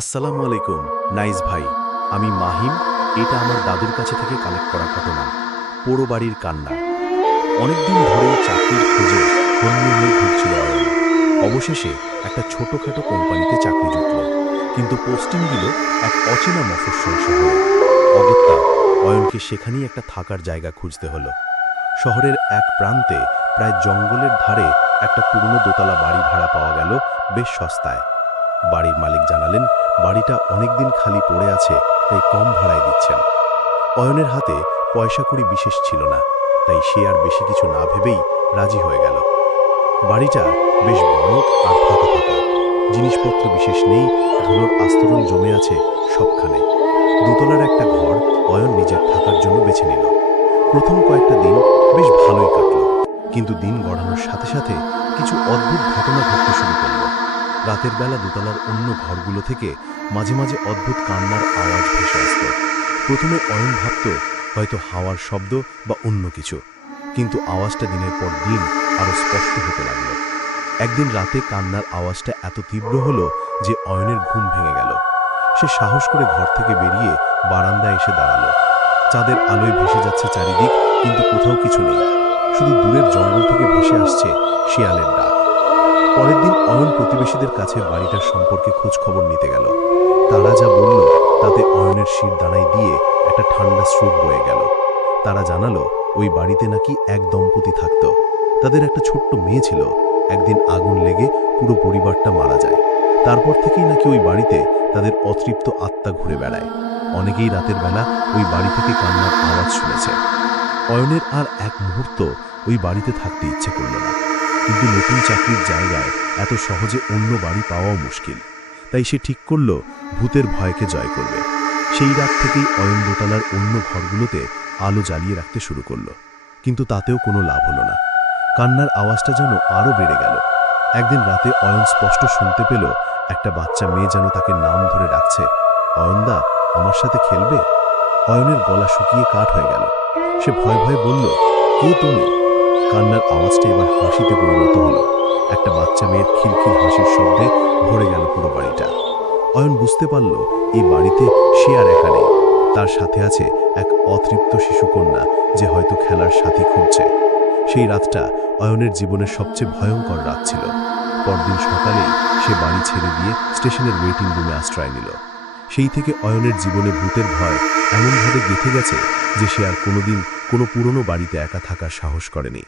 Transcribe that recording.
আসসালামু আলাইকুম, নাইস ভাই। আমি মাহিম, এটা আমার দাদুর কাছে থেকে কালেক্ট করা ঘটনা। পোড়ো বাড়ির কান্না। অনেকদিন ধরে চাকরির খোঁজে হন্য হয়ে ঘুরছিল অবশেষে একটা ছোটখাটো কোম্পানিতে চাকরি জুটল। কিন্তু পোস্টিং দিল এক অচেনা মফস্বল শহরে। অগত্যা, অয়নকে সেখানেই একটা থাকার জায়গা খুঁজতে হলো। শহরের এক প্রান্তে প্রায় জঙ্গলের ধারে একটা পুরনো দোতলা বাড়ি ভাড়া পাওয়া গেল বেশ সস্তায়। বাড়ির মালিক জানালেন বাড়িটা অনেকদিন খালি পড়ে আছে, তাই কম ভাড়ায় দিচ্ছেন। অয়নের হাতে পয়সা কড়ি বিশেষ ছিল না, তাই সে আর বেশি কিছু না ভেবেই রাজি হয়ে গেল। বাড়িটা বেশ বড় আর ফাঁকা ফাঁকা। জিনিসপত্র বিশেষ নেই ধুলোর আস্তরণ জমে আছে সবখানে। দোতলার একটা ঘর অয়ন নিজের থাকার জন্য বেছে নিল। প্রথম কয়েকটা দিন বেশ ভালোই কাটল, কিন্তু দিন গড়ানোর সাথে সাথে কিছু অদ্ভুত ঘটনা ঘটতে শুরু করল। রাতের বেলা দোতলার অন্য ঘরগুলো থেকে মাঝে মাঝে অদ্ভুত কান্নার আওয়াজ ভেসে আসত। প্রথমে অয়ন ভাবত হয়তো হাওয়ার শব্দ বা অন্য কিছু, কিন্তু আওয়াজটা দিনের পর দিন আরও স্পষ্ট হতে লাগল। একদিন রাতে কান্নার আওয়াজটা এত তীব্র হলো যে অয়নের ঘুম ভেঙে গেল। সে সাহস করে ঘর থেকে বেরিয়ে বারান্দায় এসে দাঁড়াল। চাঁদের আলোয় ভেসে যাচ্ছে চারিদিক, কিন্তু কোথাও কিছু নেই। শুধু দূরের জঙ্গল থেকে ভেসে আসছে শিয়ালের ডাক। পরের দিন অয়ন প্রতিবেশীদের কাছে বাড়িটার সম্পর্কে খোঁজ খবর নিতে গেল। তারা যা বলল, তাতে অয়নের শির দাঁড়ায় দিয়ে একটা ঠান্ডা স্রোত বয়ে গেল। তারা জানালো, ওই বাড়িতে নাকি এক দম্পতি থাকত। তাদের একটা ছোট্ট মেয়ে ছিল। একদিন আগুন লেগে পুরো পরিবারটা মারা যায়। তারপর থেকেই নাকি ওই বাড়িতে তাদের অতৃপ্ত আত্মা ঘুরে বেড়ায়। অনেকেই রাতের বেলা ওই বাড়ি থেকে কান্নার আওয়াজ শুনেছে। অয়নের আর এক মুহূর্ত ওই বাড়িতে থাকতে ইচ্ছে করল না। কিন্তু নতুন চাকরির জায়গায় এত সহজে অন্য বাড়ি পাওয়াও মুশকিল। তাই সে ঠিক করল, ভূতের ভয়কে জয় করবে। সেই রাত থেকেই অয়ন দোতলার অন্য ঘরগুলোতে আলো জ্বালিয়ে রাখতে শুরু করল। কিন্তু তাতেও কোনো লাভ হলো না। কান্নার আওয়াজটা যেন আরও বেড়ে গেল। একদিন রাতে অয়ন স্পষ্ট শুনতে পেল, একটা বাচ্চা মেয়ে যেন তাকে নাম ধরে ডাকছে। অয়নদা, আমার সাথে খেলবে? অয়নের গলা শুকিয়ে কাঠ হয়ে গেল। সে ভয় ভয়ে বলল, কে তুমি? কান্নার আওয়াজটা এবার হাসিতে একটা বাচ্চা মেয়ের খিলখিল হাসির শব্দে ভরে গেল পুরো বাড়িটা। অয়ন বুঝতে পারল, এই বাড়িতে সে আর একা নেই। তার সাথে আছে এক অতৃপ্ত শিশুকন্যা যে হয়তো খেলার সাথী খুঁজছে। সেই রাতটা অয়নের জীবনের সবচেয়ে ভয়ঙ্কর রাত ছিল। পরদিন সকালে সে বাড়ি ছেড়ে দিয়ে স্টেশনের ওয়েটিং রুমে আশ্রয় নিল। সেই থেকে অয়নের জীবনে ভূতের ভয় এমনভাবে গেঁথে গেছে যে সে আর কোনোদিন কোনো পুরনো বাড়িতে একা থাকার সাহস করেনি।